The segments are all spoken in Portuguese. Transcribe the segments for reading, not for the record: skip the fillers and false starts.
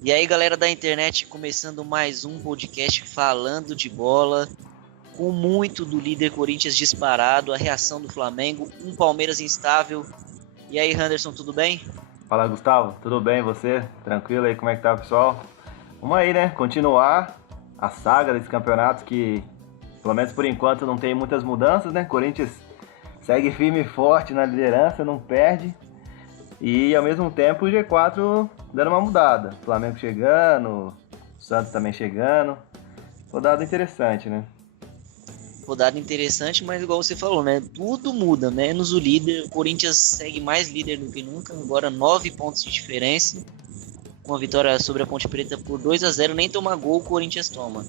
E aí, galera da internet, começando mais um podcast falando de bola, com muito do líder Corinthians disparado, a reação do Flamengo, um Palmeiras instável. E aí, Henderson, tudo bem? Fala, Gustavo, tudo bem você? Tranquilo aí, como é que tá, pessoal? Vamos aí, né? Continuar a saga desse campeonato que, pelo menos por enquanto, não tem muitas mudanças, né? Corinthians segue firme e forte na liderança, não perde. E ao mesmo tempo o G4 dando uma mudada. Flamengo chegando, Santos também chegando. Rodada interessante, né? Rodada interessante, mas igual você falou, né? Tudo muda, menos o líder. O Corinthians segue mais líder do que nunca, agora 9 pontos de diferença. Com a vitória sobre a Ponte Preta por 2-0, nem tomar gol o Corinthians toma.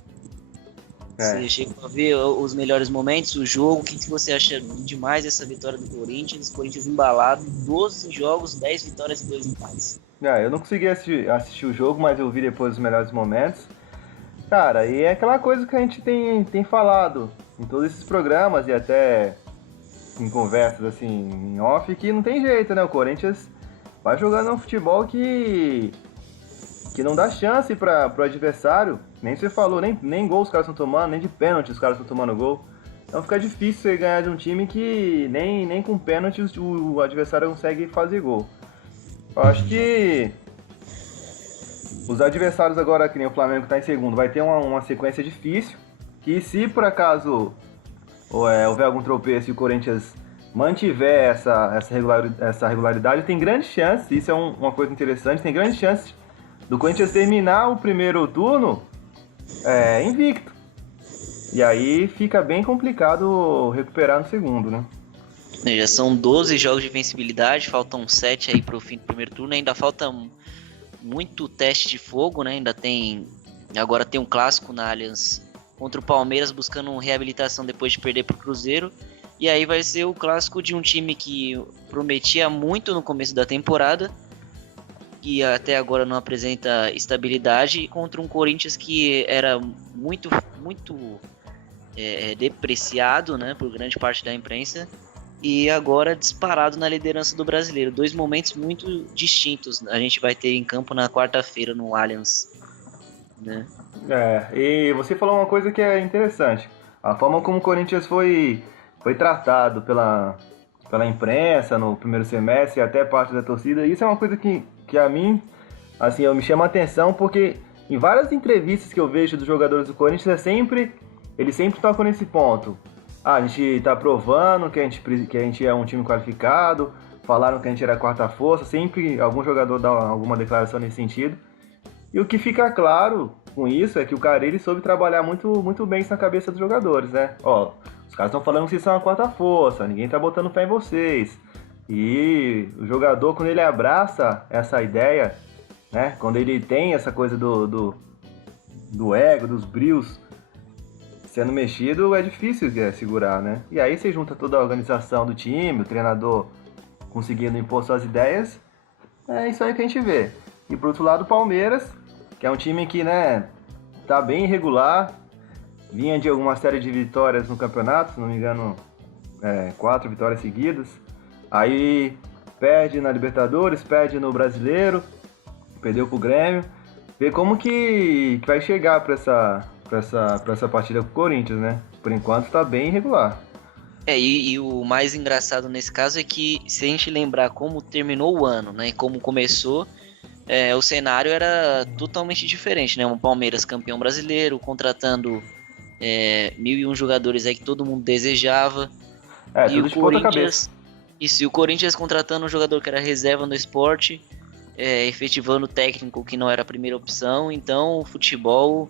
É. Você chegou a ver os melhores momentos, o jogo, o que você acha demais dessa vitória do Corinthians? Corinthians embalado, 12 jogos, 10 vitórias e 2 empates. Eu não consegui assistir o jogo, mas eu vi depois os melhores momentos. Cara, e é aquela coisa que a gente tem falado em todos esses programas e até em conversas assim em off, que não tem jeito, né? O Corinthians vai jogando um futebol que não dá chance para pro adversário. Nem você falou, nem gol os caras estão tomando, nem de pênalti os caras estão tomando gol. Então fica difícil você ganhar de um time que nem com pênalti o adversário consegue fazer gol. Eu acho que os adversários agora, que nem o Flamengo está em segundo, vai ter uma sequência difícil. Que se por acaso houver algum tropeço e o Corinthians mantiver essa regularidade, tem grande chance, isso é uma coisa interessante, tem grande chance do Corinthians terminar o primeiro turno invicto. E aí fica bem complicado recuperar no segundo, né? Já são 12 jogos de vencibilidade, faltam 7 aí para o fim do primeiro turno, ainda falta muito teste de fogo, né? Agora tem um clássico na Allianz contra o Palmeiras buscando reabilitação depois de perder para o Cruzeiro. E aí vai ser o clássico de um time que prometia muito no começo da temporada, que até agora não apresenta estabilidade, contra um Corinthians que era muito depreciado, né, por grande parte da imprensa, e agora disparado na liderança do Brasileiro. Dois momentos muito distintos a gente vai ter em campo na quarta-feira no Allianz, né? E você falou uma coisa que é interessante. A forma como o Corinthians foi tratado pela imprensa no primeiro semestre e até parte da torcida, isso é uma coisa que a mim, assim, eu me chama a atenção, porque em várias entrevistas que eu vejo dos jogadores do Corinthians, eles sempre tocam nesse ponto. A gente tá provando que a gente é um time qualificado, falaram que a gente era a quarta força, sempre algum jogador dá alguma declaração nesse sentido. E o que fica claro com isso é que o Carille soube trabalhar muito bem isso na cabeça dos jogadores, né? Ó, os caras estão falando que vocês são a quarta força, ninguém tá botando fé em vocês. E o jogador, quando ele abraça essa ideia, né? Quando ele tem essa coisa do ego, dos brios sendo mexido, é difícil segurar, né? E aí você junta toda a organização do time, o treinador conseguindo impor suas ideias, é isso aí que a gente vê. E por outro lado, o Palmeiras, que é um time que, né, tá bem irregular, vinha de alguma série de vitórias no campeonato, se não me engano, 4 vitórias seguidas. Aí perde na Libertadores, perde no Brasileiro, perdeu pro Grêmio. Vê como que vai chegar pra essa partida com o Corinthians, né? Por enquanto tá bem irregular. E o mais engraçado nesse caso é que, se a gente lembrar como terminou o ano, né, e como começou, o cenário era totalmente diferente, né? Um Palmeiras campeão brasileiro, contratando 1.001 jogadores aí que todo mundo desejava. E o Tudo de ponta cabeça. Corinthians, e o Corinthians contratando um jogador que era reserva no Sport, efetivando o técnico que não era a primeira opção. Então o futebol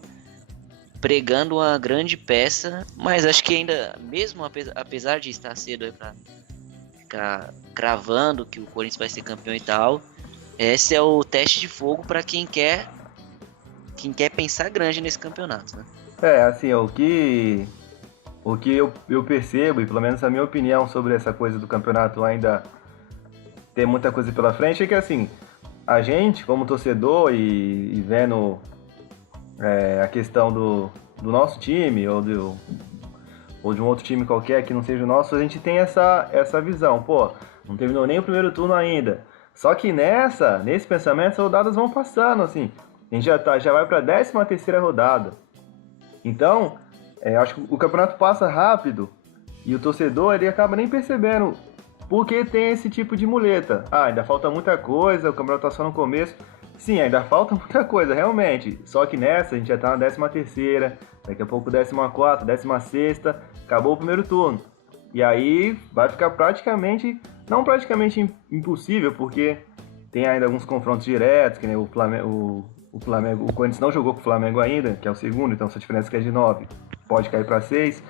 pregando uma grande peça, mas acho que ainda, mesmo apesar de estar cedo para ficar cravando que o Corinthians vai ser campeão e tal, esse é o teste de fogo para quem quer pensar grande nesse campeonato, né? Assim, o que eu percebo, e pelo menos a minha opinião sobre essa coisa do campeonato ainda ter muita coisa pela frente, é que assim, a gente, como torcedor e vendo a questão do nosso time ou de um outro time qualquer que não seja o nosso, a gente tem essa visão. Pô, não terminou nem o primeiro turno ainda. Só que nesse pensamento, as rodadas vão passando, assim. A gente já vai para a 13ª rodada. Então, acho que o campeonato passa rápido e o torcedor ele acaba nem percebendo porque tem esse tipo de muleta. Ainda falta muita coisa, o campeonato está só no começo. Sim, ainda falta muita coisa, realmente. Só que nessa a gente já está na 13ª, daqui a pouco 14ª, 16ª, acabou o primeiro turno. E aí vai ficar não praticamente impossível, porque tem ainda alguns confrontos diretos, que nem o Corinthians não jogou com o Flamengo ainda, que é o segundo, então essa diferença que é de 9 pode cair para 6.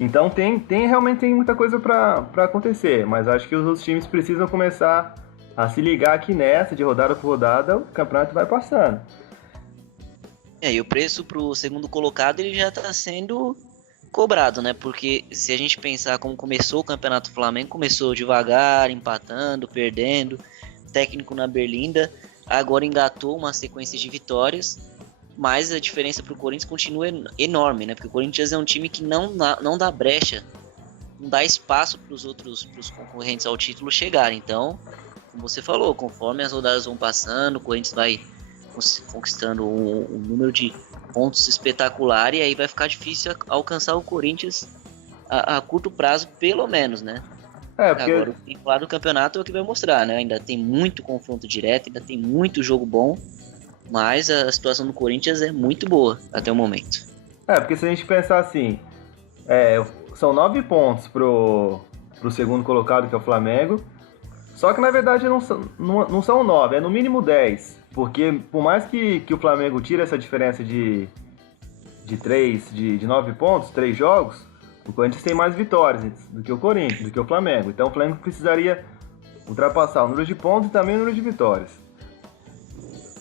Então realmente tem muita coisa para acontecer, mas acho que os outros times precisam começar a se ligar aqui nessa, de rodada por rodada, o campeonato vai passando. E o preço pro segundo colocado ele já está sendo cobrado, né? Porque se a gente pensar como começou o Campeonato Flamengo, começou devagar, empatando, perdendo, técnico na Berlinda, agora engatou uma sequência de vitórias, mas a diferença pro Corinthians continua enorme, né? Porque o Corinthians é um time que não dá brecha, não dá espaço pros concorrentes ao título chegarem. Então, como você falou, conforme as rodadas vão passando, o Corinthians vai conquistando um número de pontos espetacular e aí vai ficar difícil alcançar o Corinthians a curto prazo, pelo menos, né? Porque... Agora, o lado do campeonato é o que vai mostrar, né? Ainda tem muito confronto direto, ainda tem muito jogo bom, mas a situação do Corinthians é muito boa até o momento. Porque se a gente pensar assim, são 9 pontos pro segundo colocado, que é o Flamengo, só que na verdade não são 9, é no mínimo 10. Porque por mais que o Flamengo tire essa diferença de 9 pontos, 3 jogos, o Corinthians tem mais vitórias do que o Corinthians, do que o Flamengo. Então o Flamengo precisaria ultrapassar o número de pontos e também o número de vitórias.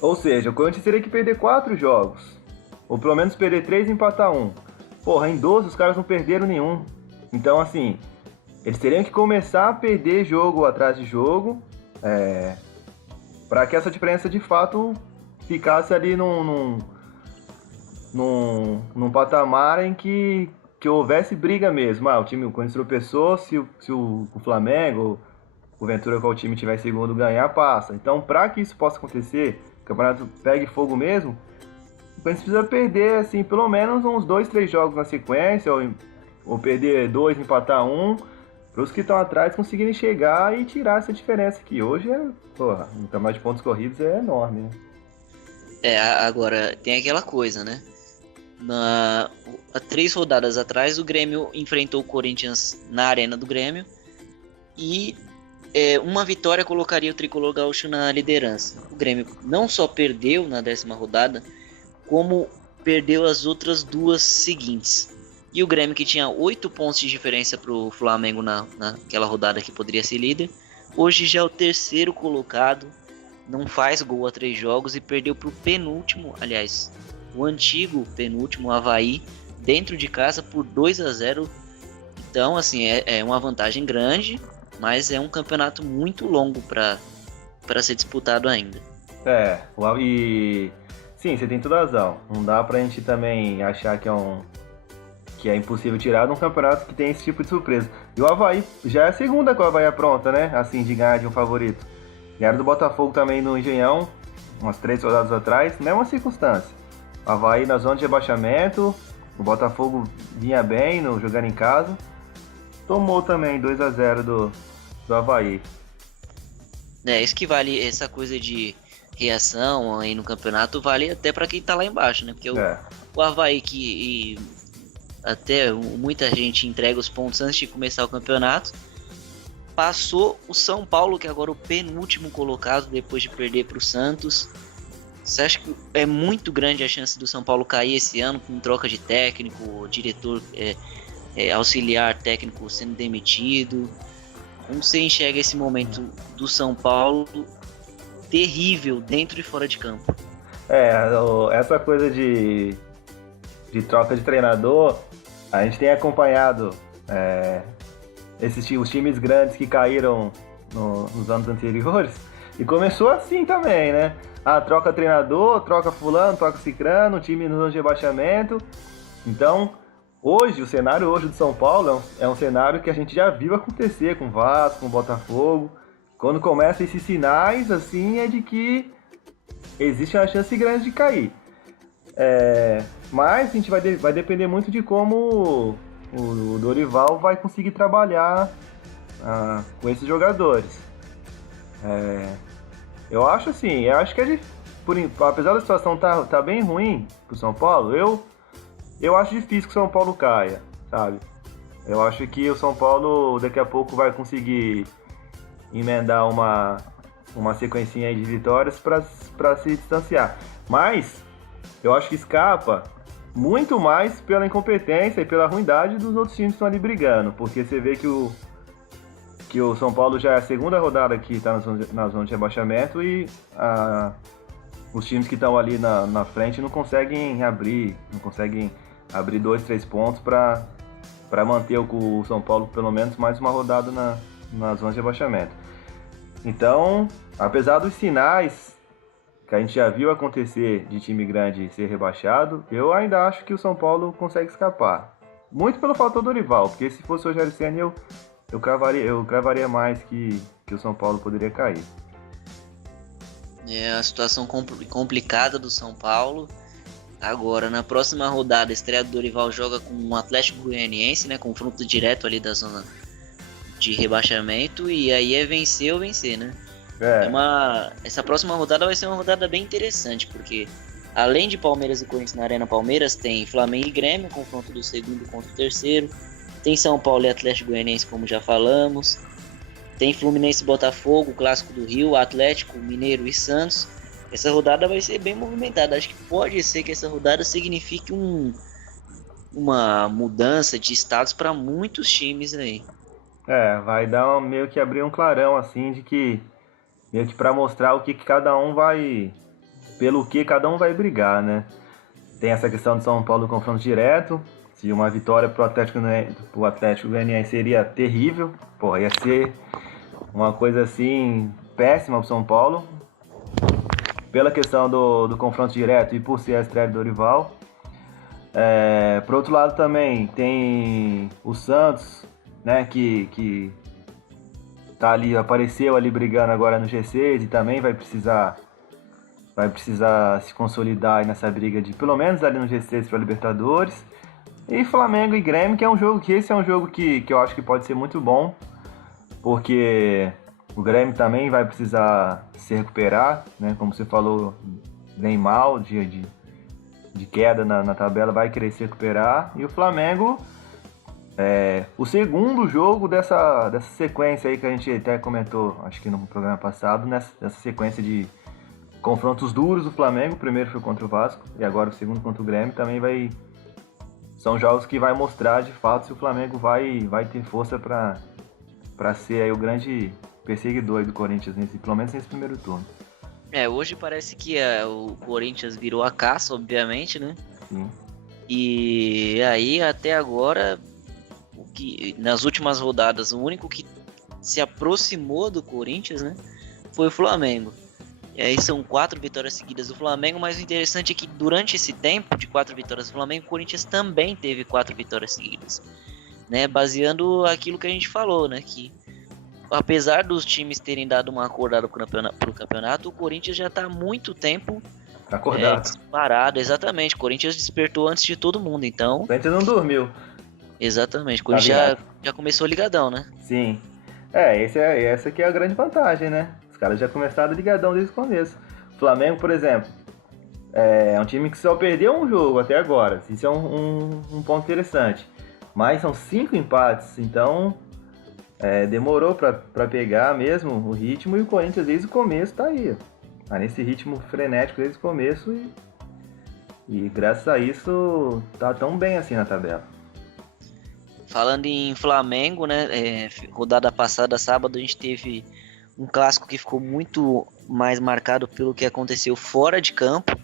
Ou seja, o Corinthians teria que perder 4 jogos. Ou pelo menos perder 3 e empatar 1. Porra, em 12 os caras não perderam nenhum. Então assim, eles teriam que começar a perder jogo atrás de jogo, para que essa diferença de fato ficasse ali num patamar em que houvesse briga mesmo. O Corinthians tropeçou, se o Flamengo, o Ventura, qual time tiver segundo, ganhar, passa. Então, para que isso possa acontecer, o campeonato pegue fogo mesmo, o Corinthians precisa perder assim, pelo menos uns 2, 3 jogos na sequência, ou perder 2, empatar 1, para os que estão atrás conseguirem chegar e tirar essa diferença, que hoje o tamanho de pontos corridos é enorme, né? Agora tem aquela coisa, né? Há 3 rodadas atrás, o Grêmio enfrentou o Corinthians na Arena do Grêmio e uma vitória colocaria o Tricolor Gaúcho na liderança. O Grêmio não só perdeu na 10ª rodada, como perdeu as outras 2 seguintes. E o Grêmio, que tinha 8 pontos de diferença para o Flamengo naquela rodada que poderia ser líder, hoje já é o 3º colocado, não faz gol há 3 jogos e perdeu para o penúltimo, aliás, o antigo penúltimo, Avaí, dentro de casa por 2-0. Então, assim, é uma vantagem grande, mas é um campeonato muito longo para ser disputado ainda. E sim, você tem toda a razão. Não dá pra gente também achar que é impossível tirar de um campeonato que tem esse tipo de surpresa. E o Avaí já é a segunda com a Avaí pronta, né? Assim, de ganhar de um favorito. Ganharam do Botafogo também no Engenhão, umas 3 rodadas atrás, mesma circunstância. O Avaí na zona de rebaixamento, o Botafogo vinha bem jogando em casa. Tomou também 2-0 do Avaí. Isso que vale, essa coisa de reação aí no campeonato, vale até para quem tá lá embaixo, né? Porque o Avaí que... até muita gente entrega os pontos antes de começar o campeonato, passou o São Paulo, que é agora o penúltimo colocado depois de perder para o Santos. Você acha que é muito grande a chance do São Paulo cair esse ano com troca de técnico, diretor auxiliar técnico sendo demitido? Como você enxerga esse momento do São Paulo terrível dentro e fora de campo? Essa coisa de troca de treinador, a gente tem acompanhado os times grandes que caíram nos anos anteriores, e começou assim também, né? Troca treinador, troca fulano, troca cicrano, o time nos anos de rebaixamento. Então, o cenário hoje do São Paulo é um cenário que a gente já viu acontecer com o Vasco, com o Botafogo. Quando começam esses sinais, assim, é de que existe uma chance grande de cair. Mas a gente vai depender muito de como o Dorival vai conseguir trabalhar com esses jogadores. Eu acho assim, que apesar da situação tá bem ruim pro São Paulo, eu acho difícil que o São Paulo caia, sabe? Eu acho que o São Paulo daqui a pouco vai conseguir emendar uma sequencinha aí de vitórias para se distanciar. Mas eu acho que escapa muito mais pela incompetência e pela ruindade dos outros times que estão ali brigando, porque você vê que o São Paulo já é a segunda rodada que está na zona de rebaixamento e os times que estão ali na frente não conseguem abrir 2, 3 pontos para manter o São Paulo pelo menos mais uma rodada na zona de rebaixamento. Então, apesar dos sinais que a gente já viu acontecer de time grande ser rebaixado, eu ainda acho que o São Paulo consegue escapar. Muito pelo fator Dorival, porque se fosse o Rogério Ceni eu cravaria mais que o São Paulo poderia cair. É a situação complicada do São Paulo. Agora, na próxima rodada, a estreia do Dorival joga com o Atlético Goianiense, né? Confronto direto ali da zona de rebaixamento. E aí é vencer ou vencer, né? Essa próxima rodada vai ser uma rodada bem interessante, porque além de Palmeiras e Corinthians na Arena Palmeiras, tem Flamengo e Grêmio, confronto do segundo contra o terceiro. Tem São Paulo e Atlético Goianiense, como já falamos. Tem Fluminense e Botafogo, Clássico do Rio, Atlético, Mineiro e Santos. Essa rodada vai ser bem movimentada. Acho que pode ser que essa rodada signifique uma mudança de status para muitos times aí. Vai dar meio que abrir um clarão, assim, de que meio que para mostrar o que cada um vai, pelo que cada um vai brigar, né? Tem essa questão de São Paulo confronto direto. Se uma vitória pro Atlético Goianiense seria terrível, ia ser uma coisa assim péssima pro São Paulo. Pela questão do confronto direto e por ser a estreia do Dorival. Por outro lado também tem o Santos, né, que tá ali, apareceu ali brigando agora no G6 e também vai precisar se consolidar aí nessa briga de pelo menos ali no G6 para Libertadores. E Flamengo e Grêmio, que esse é um jogo que eu acho que pode ser muito bom, porque o Grêmio também vai precisar se recuperar, né? Como você falou, bem mal de queda na tabela, vai querer se recuperar. E o Flamengo, o segundo jogo dessa sequência aí que a gente até comentou, acho que no programa passado, nessa sequência de confrontos duros do Flamengo. O primeiro foi contra o Vasco e agora o segundo contra o Grêmio. Também são jogos que vai mostrar de fato se o Flamengo vai ter força para ser aí o grande perseguidor do Corinthians, pelo menos nesse primeiro turno. Hoje parece que o Corinthians virou a caça, obviamente, né? Sim. E aí, até agora, nas últimas rodadas, o único que se aproximou do Corinthians, né, foi o Flamengo. E aí são 4 vitórias seguidas do Flamengo, mas o interessante é que durante esse tempo de 4 vitórias do Flamengo, o Corinthians também teve 4 vitórias seguidas, né? Baseando aquilo que a gente falou, né? Que apesar dos times terem dado uma acordada pro campeonato, o Corinthians já está há muito tempo acordado. Disparado, exatamente. O Corinthians despertou antes de todo mundo, então... O Corinthians não dormiu. Exatamente, o Corinthians já começou ligadão, né? Sim. Essa aqui é a grande vantagem, né? Os caras já começaram ligadão desde o começo. O Flamengo, por exemplo, é um time que só perdeu um jogo até agora. Isso é um ponto interessante. Mas são 5 empates, então demorou pra pegar mesmo o ritmo. E o Corinthians desde o começo tá aí. Tá nesse ritmo frenético desde o começo e graças a isso tá tão bem assim na tabela. Falando em Flamengo, né? Rodada passada, sábado, a gente teve um clássico que ficou muito mais marcado pelo que aconteceu fora de campo.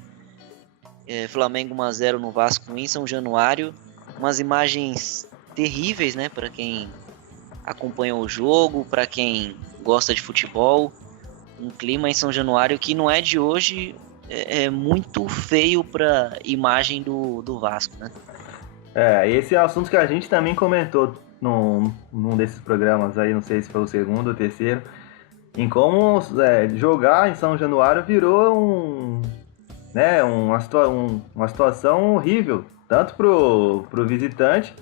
Flamengo 1-0 no Vasco em São Januário. Umas imagens terríveis, né? Para quem acompanha o jogo, para quem gosta de futebol. Um clima em São Januário que não é de hoje, é muito feio para imagem do Vasco, né? Esse é um assunto que a gente também comentou num desses programas aí, não sei se foi o segundo ou terceiro, em como jogar em São Januário virou uma situação horrível, tanto pro visitante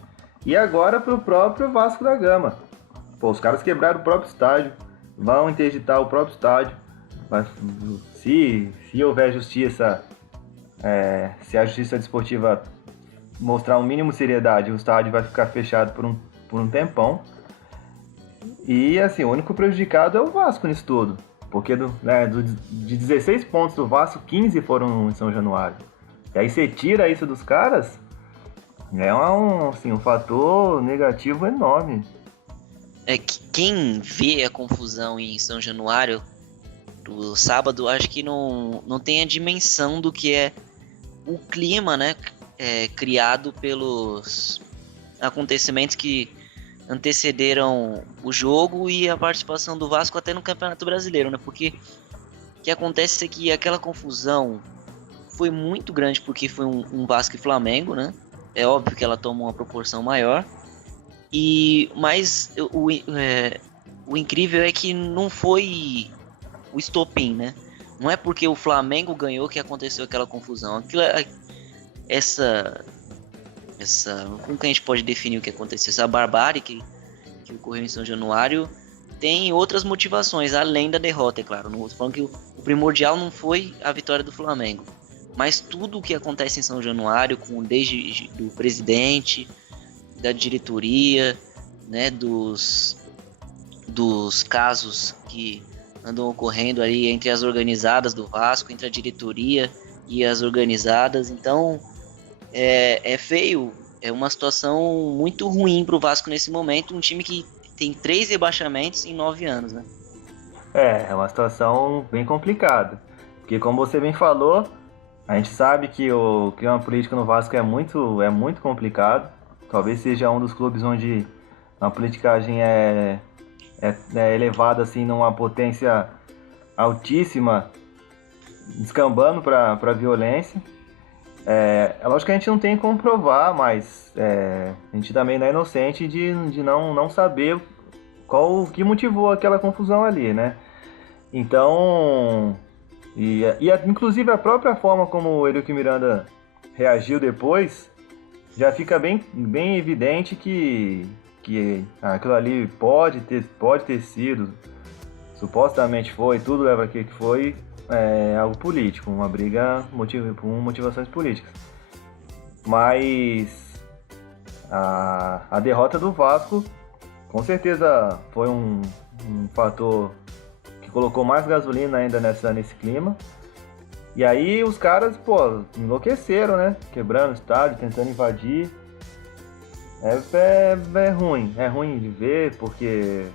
e agora pro próprio Vasco da Gama. Pô, os caras quebraram o próprio estádio, vão interditar o próprio estádio. Mas, se houver justiça, se a justiça desportiva mostrar um mínimo de seriedade, o estádio vai ficar fechado por um tempão. E assim, o único prejudicado é o Vasco nisso tudo. Porque de 16 pontos do Vasco, 15 foram em São Januário. E aí você tira isso dos caras, é um fator negativo enorme. É que quem vê a confusão em São Januário do sábado, acho que não tem a dimensão do que é o clima, né, criado pelos acontecimentos que antecederam o jogo e a participação do Vasco até no Campeonato Brasileiro, né? Porque o que acontece é que aquela confusão foi muito grande porque foi um Vasco e Flamengo, né? É óbvio que ela toma uma proporção maior. Mas o incrível é que não foi o estopim, né? Não é porque o Flamengo ganhou que aconteceu aquela confusão. Como que a gente pode definir o que aconteceu? Essa barbárie que ocorreu em São Januário tem outras motivações, além da derrota, é claro. Não estou falando que o primordial não foi a vitória do Flamengo. Mas tudo o que acontece em São Januário, desde do presidente, da diretoria, né, dos casos que andam ocorrendo ali entre as organizadas do Vasco, entre a diretoria e as organizadas. Então, é feio, é uma situação muito ruim para o Vasco nesse momento, um time que tem 3 rebaixamentos em 9 anos, né? É uma situação bem complicada, porque como você bem falou, a gente sabe que o clima político no Vasco é muito complicado. Talvez seja um dos clubes onde a politicagem é elevada assim, numa potência altíssima, descambando para a violência. É lógico que a gente não tem como provar, mas a gente também não é inocente de não saber o que motivou aquela confusão ali, né? Então, inclusive a própria forma como o Eurico Miranda reagiu depois, já fica bem evidente que aquilo ali pode ter sido, supostamente foi, tudo leva a que foi algo político, uma briga com motivações políticas. Mas a derrota do Vasco com certeza foi um fator que colocou mais gasolina ainda nesse clima. E aí os caras, enlouqueceram, né? Quebrando o estádio, tentando invadir. É ruim de ver, porque,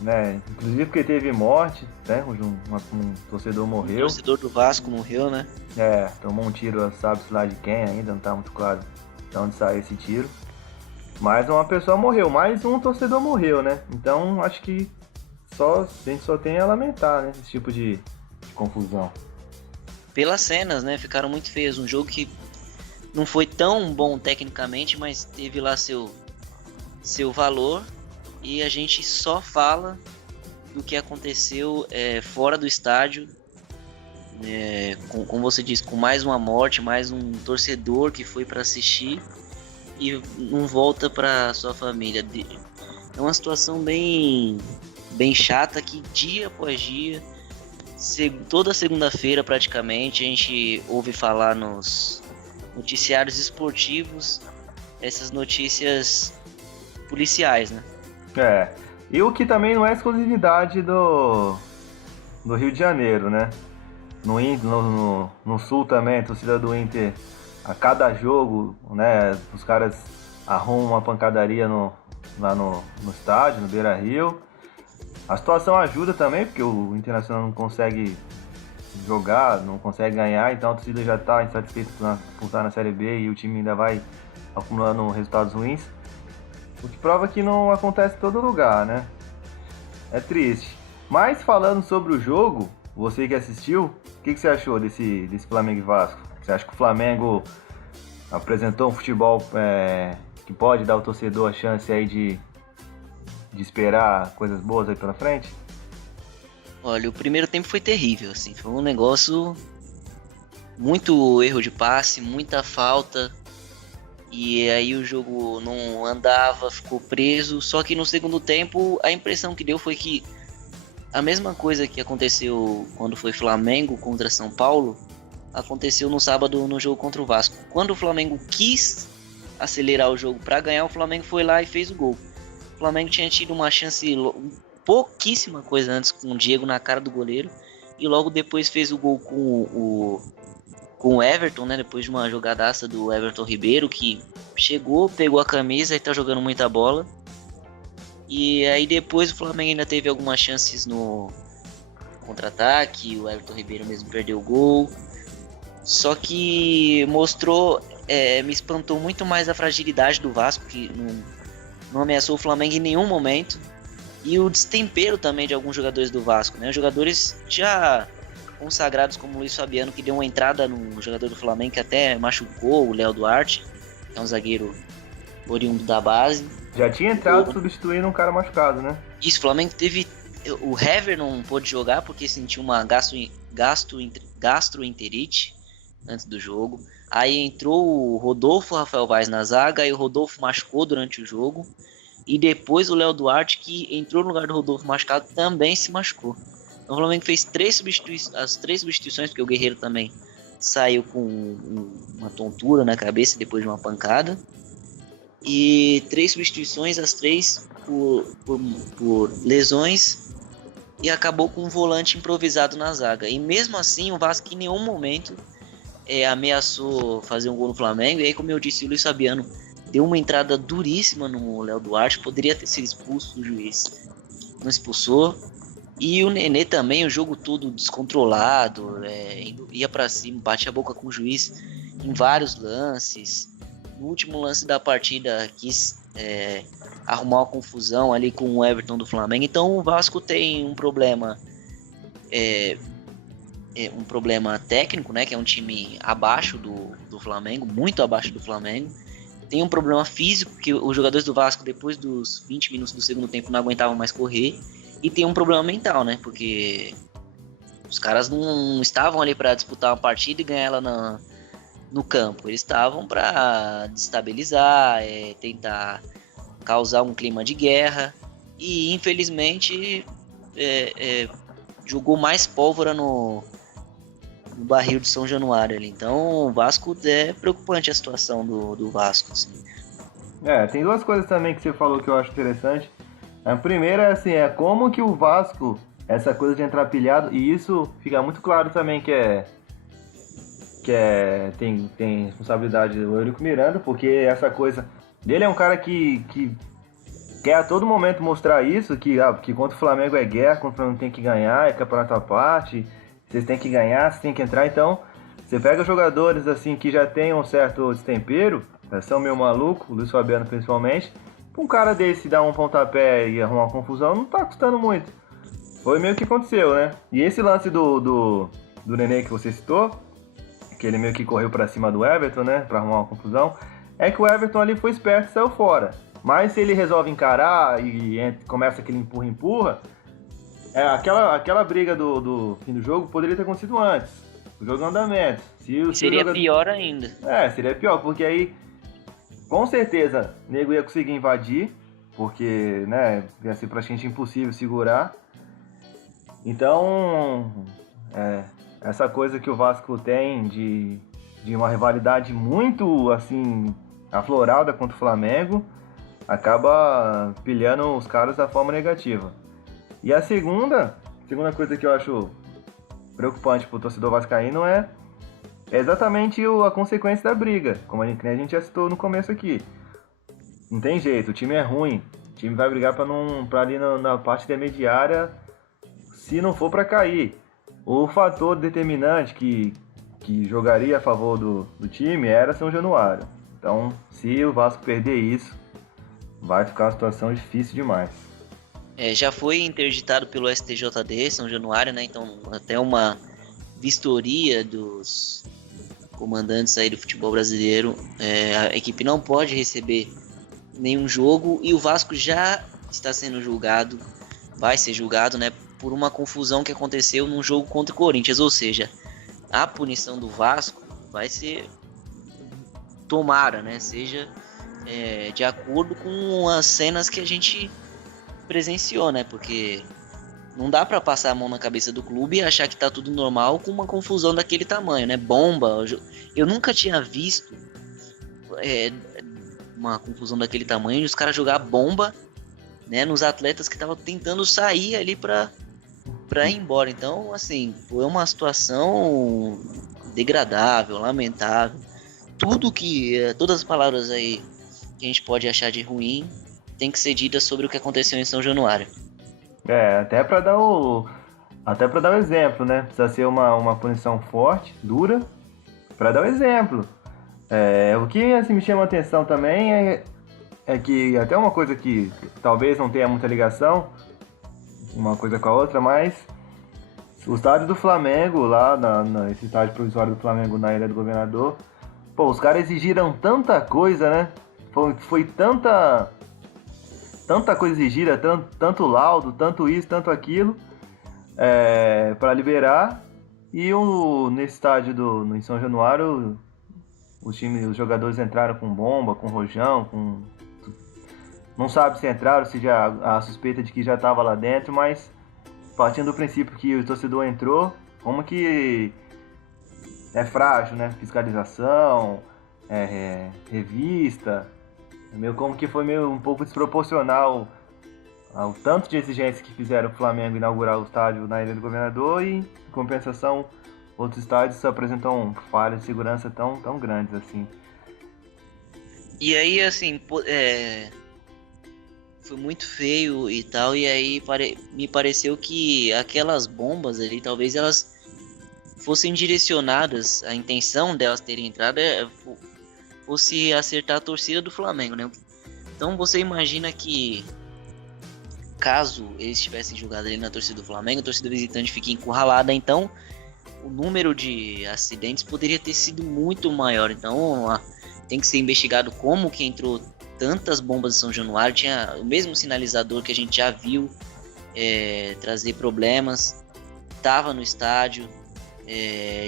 né? Inclusive porque teve morte, né? Um torcedor morreu. O torcedor do Vasco morreu, né? Tomou um tiro, sabe-se lá de quem ainda, não tá muito claro de onde saiu esse tiro. Mas uma pessoa morreu, mais um torcedor morreu, né? Então acho que a gente só tem a lamentar, né? Esse tipo de confusão. Pelas cenas, né? Ficaram muito feias. Um jogo que não foi tão bom tecnicamente, mas teve lá seu valor. E a gente só fala do que aconteceu fora do estádio. Como você disse, com mais uma morte, mais um torcedor que foi para assistir e não volta para sua família. É uma situação bem chata que dia após dia, toda segunda-feira praticamente, a gente ouve falar nos noticiários esportivos essas notícias policiais, né? E o que também não é exclusividade do Rio de Janeiro, né? No Sul também, a torcida do Inter, a cada jogo, né, os caras arrumam uma pancadaria lá no estádio, no Beira-Rio. A situação ajuda também, porque o Internacional não consegue jogar, não consegue ganhar, então a torcida já está insatisfeita por estar na Série B e o time ainda vai acumulando resultados ruins. O que prova que não acontece em todo lugar, né? É triste. Mas falando sobre o jogo, você que assistiu, o que você achou desse Flamengo e Vasco? Você acha que o Flamengo apresentou um futebol que pode dar ao torcedor a chance aí de esperar coisas boas aí pela frente? Olha, o primeiro tempo foi terrível, assim, foi um negócio, muito erro de passe, muita falta, e aí o jogo não andava, ficou preso, só que no segundo tempo a impressão que deu foi que a mesma coisa que aconteceu quando foi Flamengo contra São Paulo, aconteceu no sábado no jogo contra o Vasco. Quando o Flamengo quis acelerar o jogo para ganhar, o Flamengo foi lá e fez o gol. O Flamengo tinha tido uma chance, pouquíssima coisa antes, com o Diego na cara do goleiro, e logo depois fez o gol com o Everton, né? Depois de uma jogadaça do Everton Ribeiro, que chegou, pegou a camisa e tá jogando muita bola. E aí depois o Flamengo ainda teve algumas chances no contra-ataque, o Everton Ribeiro mesmo perdeu o gol. Só que mostrou, me espantou muito mais a fragilidade do Vasco, que não ameaçou o Flamengo em nenhum momento. E o destempero também de alguns jogadores do Vasco, né? Os jogadores já consagrados como o Luiz Fabiano, que deu uma entrada no jogador do Flamengo, que até machucou o Léo Duarte, que é um zagueiro oriundo da base. Já tinha entrado substituindo um cara machucado, né? Isso, o Flamengo teve... O Hever não pôde jogar porque sentiu uma gastroenterite antes do jogo. Aí entrou o Rodolfo Rafael Vaz na zaga, e o Rodolfo machucou durante o jogo. E depois o Léo Duarte, que entrou no lugar do Rodolfo machucado, também se machucou. Então o Flamengo fez as três substituições, porque o Guerreiro também saiu com uma tontura na cabeça depois de uma pancada. E 3 substituições, as 3 por lesões, e acabou com um volante improvisado na zaga. E mesmo assim o Vasco em nenhum momento ameaçou fazer um gol no Flamengo. E aí, como eu disse, o Luiz Fabiano deu uma entrada duríssima no Léo Duarte, poderia ter sido expulso, o juiz não expulsou. E o Nenê também, o jogo todo descontrolado, ia pra cima, bate a boca com o juiz em vários lances. No último lance da partida quis arrumar uma confusão ali com o Everton do Flamengo. Então o Vasco tem um problema técnico, né, que é um time abaixo do Flamengo, muito abaixo do Flamengo. Tem um problema físico, que os jogadores do Vasco, depois dos 20 minutos do segundo tempo, não aguentavam mais correr. E tem um problema mental, né, porque os caras não estavam ali para disputar uma partida e ganhar ela no campo. Eles estavam para destabilizar, tentar causar um clima de guerra, e infelizmente jogou mais pólvora no barril de São Januário ali. Então o Vasco, é preocupante a situação do Vasco, assim. Tem duas coisas também que você falou que eu acho interessante. A primeira é assim, como que o Vasco, essa coisa de entrar pilhado, e isso fica muito claro também que tem responsabilidade do Eurico Miranda, porque essa coisa dele é um cara que quer a todo momento mostrar isso, que contra o Flamengo é guerra, contra o Flamengo tem que ganhar, é campeonato à parte, vocês têm que ganhar, vocês têm que entrar. Então, você pega jogadores assim que já tem um certo destempero, são meio maluco, o Luiz Fabiano principalmente, um cara desse dar um pontapé e arrumar uma confusão não tá custando muito. Foi meio que aconteceu, né? E esse lance do Nenê que você citou, que ele meio que correu pra cima do Everton, né, pra arrumar uma confusão, é que o Everton ali foi esperto e saiu fora. Mas se ele resolve encarar e começa aquele empurra-empurra, aquela briga do fim do jogo poderia ter acontecido antes. O jogo em andamento. Seria pior ainda. Seria pior, porque aí com certeza o nego ia conseguir invadir, porque, né, ia ser praticamente impossível segurar. Então, essa coisa que o Vasco tem de uma rivalidade muito, assim, aflorada contra o Flamengo, acaba pilhando os caras da forma negativa. E a segunda coisa que eu acho preocupante pro torcedor vascaíno é exatamente a consequência da briga, como a gente já citou no começo aqui. Não tem jeito, o time é ruim, o time vai brigar pra ali na parte intermediária, se não for para cair. O fator determinante que jogaria a favor do time era São Januário. Então, se o Vasco perder isso, vai ficar uma situação difícil demais. Já foi interditado pelo STJD, São Januário, né? Então, até uma vistoria dos comandantes aí do futebol brasileiro, a equipe não pode receber nenhum jogo, e o Vasco já está sendo julgado, vai ser julgado, né, por uma confusão que aconteceu num jogo contra o Corinthians. Ou seja, a punição do Vasco vai ser, tomara, né, seja de acordo com as cenas que a gente presenciou, né? Porque não dá pra passar a mão na cabeça do clube e achar que tá tudo normal com uma confusão daquele tamanho, né? Bomba. Eu nunca tinha visto uma confusão daquele tamanho e os caras jogar bomba, né, nos atletas que estavam tentando sair ali pra ir embora. Então, assim, foi uma situação degradável, lamentável. Todas as palavras aí que a gente pode achar de ruim tem que ser dita sobre o que aconteceu em São Januário. Até pra dar o exemplo, né? Precisa ser uma punição forte, dura, pra dar o exemplo. O que assim, me chama a atenção também é que até uma coisa que talvez não tenha muita ligação, uma coisa com a outra, mas o estádio do Flamengo, lá esse estádio provisório do Flamengo na Ilha do Governador, pô, os caras exigiram tanta coisa, né? Foi tanta coisa exigida, tanto laudo, tanto isso, tanto aquilo, para liberar. E nesse estádio em São Januário, os jogadores entraram com bomba, com rojão, não sabe se entraram, se já a suspeita de que já estava lá dentro, mas partindo do princípio que o torcedor entrou, como que é frágil, né? Fiscalização, revista, como que foi meio um pouco desproporcional ao tanto de exigências que fizeram o Flamengo inaugurar o estádio na Ilha do Governador e, em compensação, outros estádios apresentam falhas de segurança tão grandes assim. E aí, assim, foi muito feio e tal, e aí me pareceu que aquelas bombas ali, talvez elas fossem direcionadas, a intenção delas terem entrado fosse acertar a torcida do Flamengo, né? Então você imagina que caso eles tivessem jogado ali na torcida do Flamengo, a torcida visitante fique encurralada, então o número de acidentes poderia ter sido muito maior. Então tem que ser investigado como que entrou tantas bombas em São Januário. Tinha o mesmo sinalizador que a gente já viu trazer problemas, estava no estádio,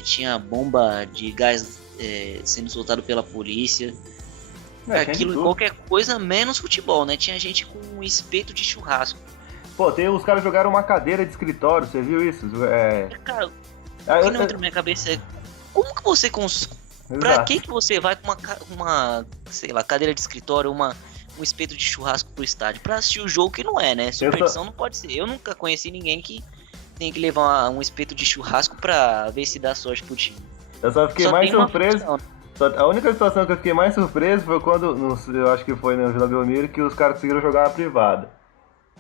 tinha bomba de gás sendo soltado pela polícia. Aquilo, qualquer coisa menos futebol, né? Tinha gente com um espeto de churrasco. Pô, os caras jogaram uma cadeira de escritório, você viu isso? Cara, o que não entra na minha cabeça é como que você pra que você vai com uma, sei lá, cadeira de escritório, um espeto de churrasco pro estádio? Pra assistir o jogo que não é, né? Superstição não pode ser. Eu nunca conheci ninguém que tem que levar um espeto de churrasco pra ver se dá sorte pro time. Eu só fiquei mais surpreso. A única situação que eu fiquei mais surpreso foi quando, eu acho que foi no Vila Belmiro, que os caras conseguiram jogar uma privada.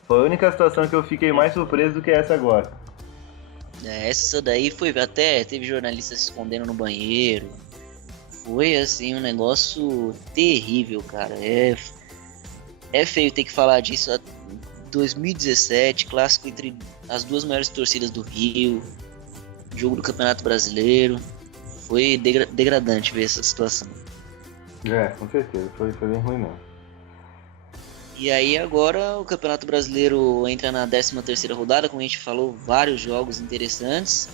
Foi a única situação que eu fiquei mais surpreso do que essa agora. Essa daí foi, até teve jornalista se escondendo no banheiro. Foi assim um negócio terrível, cara. É feio ter que falar disso. 2017, clássico entre as duas maiores torcidas do Rio, jogo do Campeonato Brasileiro. Foi degradante ver essa situação. Com certeza, foi bem ruim mesmo. E aí agora o Campeonato Brasileiro entra na 13ª rodada, como a gente falou, vários jogos interessantes.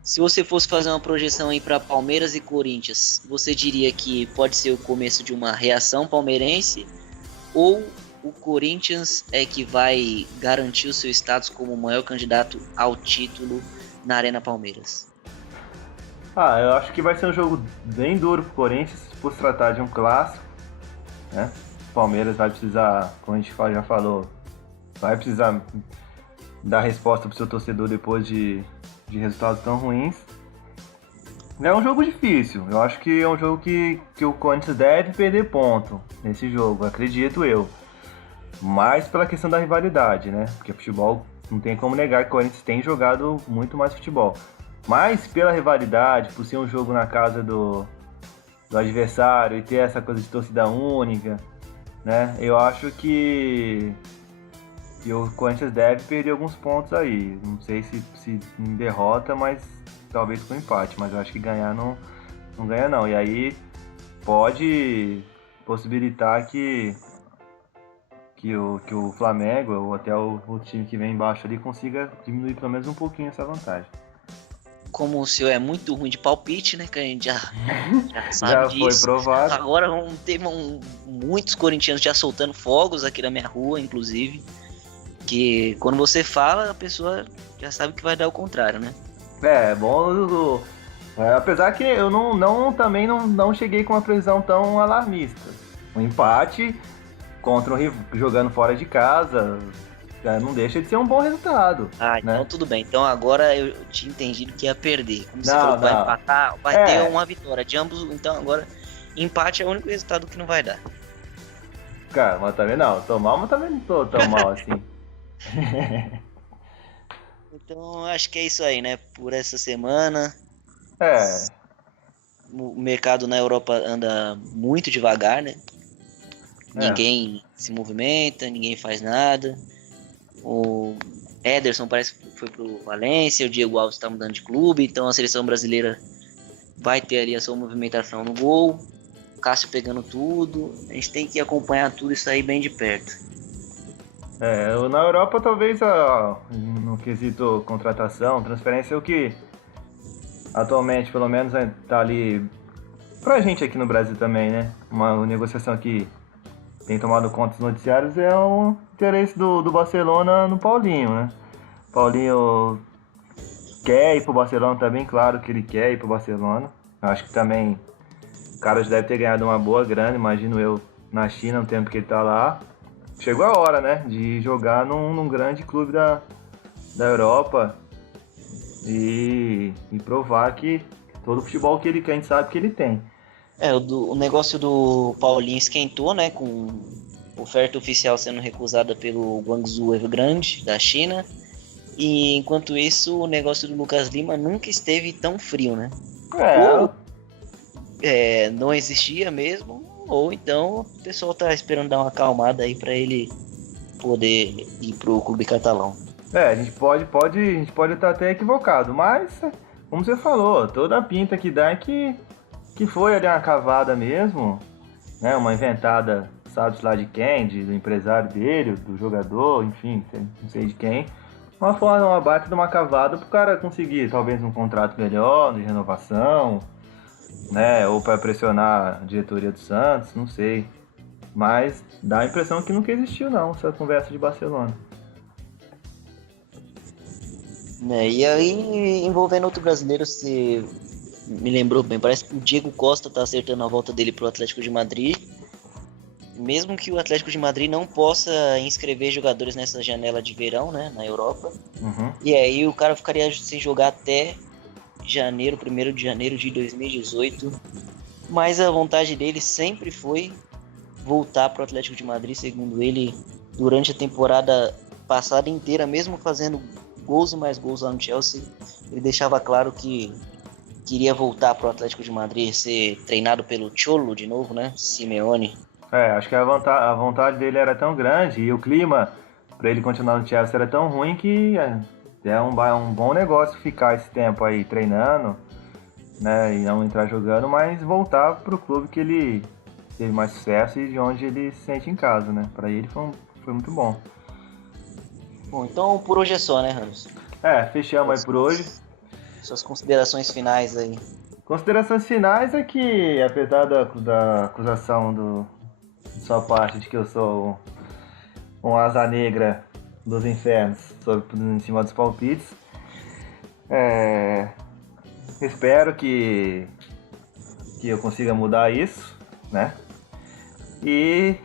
Se você fosse fazer uma projeção aí para Palmeiras e Corinthians, você diria que pode ser o começo de uma reação palmeirense, ou o Corinthians é que vai garantir o seu status como o maior candidato ao título na Arena Palmeiras? Eu acho que vai ser um jogo bem duro pro Corinthians, por se tratar de um clássico, né? O Palmeiras vai precisar, como a gente já falou, vai precisar dar resposta pro seu torcedor depois de resultados tão ruins. É um jogo difícil, eu acho que é um jogo que o Corinthians deve perder ponto nesse jogo, acredito eu. Mais pela questão da rivalidade, né? Porque futebol, não tem como negar que o Corinthians tem jogado muito mais futebol. Mas pela rivalidade, por ser um jogo na casa do adversário e ter essa coisa de torcida única, né? Eu acho que o Corinthians deve perder alguns pontos aí. Não sei se em derrota, mas talvez com empate. Mas eu acho que ganhar não ganha não. E aí pode possibilitar que que o Flamengo ou até o time que vem embaixo ali consiga diminuir pelo menos um pouquinho essa vantagem. Como o senhor é muito ruim de palpite, né? Que a gente já sabe Já disso. foi provado. Agora teve muitos corintianos já soltando fogos aqui na minha rua, inclusive. Que quando você fala, a pessoa já sabe que vai dar o contrário, né? É bom. Apesar que eu também não cheguei com uma previsão tão alarmista. Um empate contra um rival jogando fora de casa não deixa de ser um bom resultado. Ah, então né? tudo bem. Então agora eu tinha entendido que ia perder. Como você Não, falou que vai não. empatar, vai ter uma vitória de ambos. Então agora empate é o único resultado que não vai dar. Cara, mas também não. Tô mal, mas também não tô tão mal assim. Então acho que é isso aí, né? Por essa semana. É. O mercado na Europa anda muito devagar, né? Ninguém se movimenta, ninguém faz nada. O Ederson parece que foi pro Valência, o Diego Alves está mudando de clube, então a seleção brasileira vai ter ali a sua movimentação no gol. O Cássio pegando tudo. A gente tem que acompanhar tudo isso aí bem de perto. Na Europa talvez no quesito contratação, transferência, o que atualmente pelo menos tá ali pra gente aqui no Brasil também, né? Uma negociação que tem tomado conta dos noticiários é o interesse do Barcelona no Paulinho, né? Paulinho quer ir pro Barcelona, tá bem claro que ele quer ir pro Barcelona. Acho que também o cara já deve ter ganhado uma boa grana, imagino eu, na China, no tempo que ele tá lá. Chegou a hora, né, de jogar num grande clube da Europa e provar que todo o futebol que ele quer, a gente sabe que ele tem. O negócio do Paulinho esquentou, né, com oferta oficial sendo recusada pelo Guangzhou Evergrande, da China. E enquanto isso, o negócio do Lucas Lima nunca esteve tão frio, né? Não existia mesmo, ou então o pessoal tá esperando dar uma acalmada aí para ele poder ir pro clube catalão. A gente pode estar até equivocado, mas como você falou, toda a pinta que dá é que foi ali uma cavada mesmo, né? Uma inventada, sabe-se lá de quem, do empresário dele, do jogador, enfim, não sei de quem. Uma baita de uma cavada pro cara conseguir talvez um contrato melhor, de renovação, né? Ou para pressionar a diretoria do Santos, não sei. Mas dá a impressão que nunca existiu não, essa conversa de Barcelona. E aí, envolvendo outro brasileiro, você me lembrou bem, parece que o Diego Costa tá acertando a volta dele pro Atlético de Madrid. Mesmo que o Atlético de Madrid não possa inscrever jogadores nessa janela de verão, né, na Europa. Uhum. E aí o cara ficaria sem jogar até 1º de janeiro de 2018. Mas a vontade dele sempre foi voltar pro Atlético de Madrid, segundo ele, durante a temporada passada inteira, mesmo fazendo gols e mais gols lá no Chelsea, ele deixava claro que queria voltar pro Atlético de Madrid, ser treinado pelo Cholo de novo, né, Simeone. Acho que a vontade dele era tão grande e o clima para ele continuar no Chelsea era tão ruim que é um bom negócio ficar esse tempo aí treinando, né, e não entrar jogando, mas voltar pro clube que ele teve mais sucesso e de onde ele se sente em casa, né? Para ele foi muito bom. Bom, então por hoje é só, né, Ramos? Fechamos aí por hoje. Suas considerações finais aí. Considerações finais é que, apesar da acusação de sua parte de que eu sou um asa negra dos infernos em cima dos palpites, espero que eu consiga mudar isso, né? E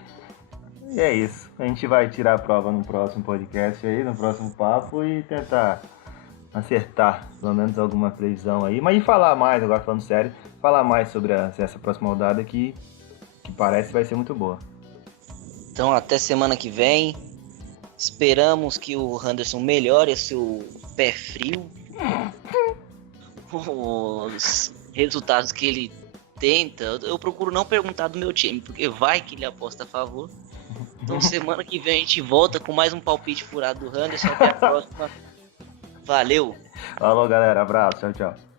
é isso. A gente vai tirar a prova no próximo podcast aí, no próximo papo e tentar acertar pelo menos alguma previsão aí. Mas e falar mais, agora falando sério, falar mais sobre essa próxima rodada que parece que vai ser muito boa. Então até semana que vem. Esperamos que o Henderson melhore seu pé frio. Os resultados que ele tenta, eu procuro não perguntar do meu time, porque vai que ele aposta a favor. Então semana que vem a gente volta com mais um palpite furado do Henderson. Até a próxima. Valeu! Falou, galera. Abraço. Tchau, tchau.